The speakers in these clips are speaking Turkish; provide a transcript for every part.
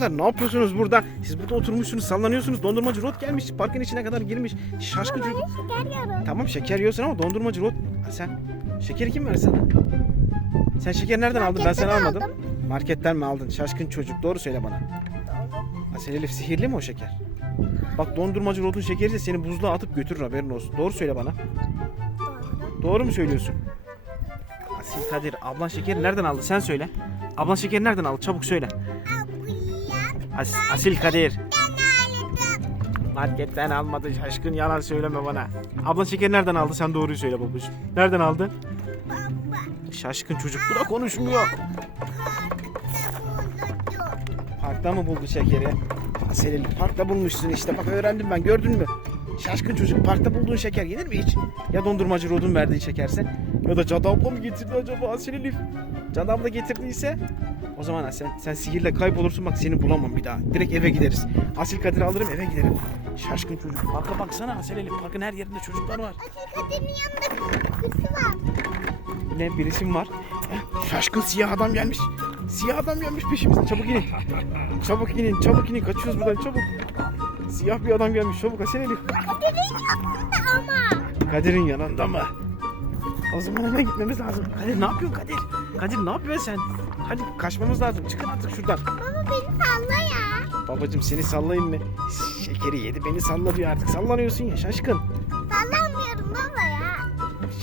çocuklar ne yapıyorsunuz burada? Siz burada oturmuşsunuz sallanıyorsunuz. Dondurmacı Rod gelmiş parkın içine kadar girmiş. Şaşkın çocuk. Şeker yiyorum. Tamam şeker yiyorsun ama dondurmacı Rod. Ha, sen şekeri kim verdi sana? Sen şeker nereden aldın? Ben sana Marketten almadım. Marketten mi aldın? Şaşkın çocuk. Doğru söyle bana. Asel Elif sihirli mi o şeker? Bak dondurmacı Rod'un şekeri de seni buzluğa atıp götürür haberin olsun. Doğru söyle bana. Doğru. Doğru mu söylüyorsun? Asil Kadir ablan şekeri nereden aldı sen söyle. Ablan şekeri nereden aldı çabuk söyle. As Asil Kadir. Marketten almadı şaşkın yalan söyleme bana. Ablan şekeri nereden aldı sen doğruyu söyle babuş. Nereden aldı? Şaşkın çocuk bu da konuşmuyor. Parkta mı buldu şekeri? Asil parkta bulmuşsun işte bak öğrendim ben gördün mü? Şaşkın çocuk parkta bulduğun şeker yenir mi hiç? Ya dondurmacı Rod'un verdiği şekerse ya da Cadı abla mı getirdi acaba Asil Elif? Cadı abla getirdiyse o zaman sen, sen sihirle kaybolursun bak seni bulamam bir daha. Direkt eve gideriz. Asil Kadir'i alırım eve giderim. Şaşkın çocuk. Parka baksana Asil Elif. Parkın her yerinde çocuklar var. Asil Kadir'in yanında birisi var. Ne birisi mi var? Şaşkın siyah adam gelmiş. Siyah adam gelmiş peşimizden. Çabuk inin. Çabuk inin. Çabuk inin. Kaçıyoruz buradan çabuk. Siyah bir adam gelmiş. Çabuk Asil Elif. Kadir'in yanında ama. Kadir'in yanında mı? O zaman hemen gitmemiz lazım. Kadir ne yapıyorsun Kadir? Kadir ne yapıyorsun sen? Hadi kaçmamız lazım. Çıkın artık şuradan. Baba beni salla ya. Babacım seni sallayayım mı? Şekeri yedi beni salla diyor artık. Sallanıyorsun ya şaşkın. Sallamıyorum baba ya.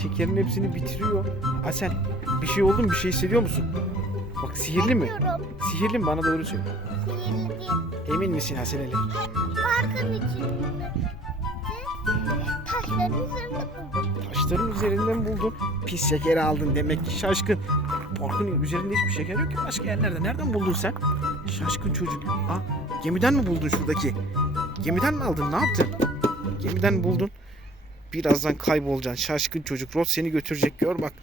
Şekerin hepsini bitiriyor. Ha sen bir şey oldu mu? Bir şey hissediyor musun? Bak sihirli mi? Sihirli mi? Bana doğru söyle. Sihirli. Emin misin Hasan Ali? Parkın içinde. Taşların üzerinde buldum. Taşların üzerinden buldun. Pis şekeri aldın demek ki şaşkın. Parkın üzerinde hiçbir şeker yok ki başka yerlerde. Nereden buldun sen? Şaşkın çocuk. Ha, gemiden mi buldun şuradaki? Gemiden mi aldın? Ne yaptın? Gemiden buldun. Birazdan kaybolacaksın. Şaşkın çocuk. Rot seni götürecek. Gör bak.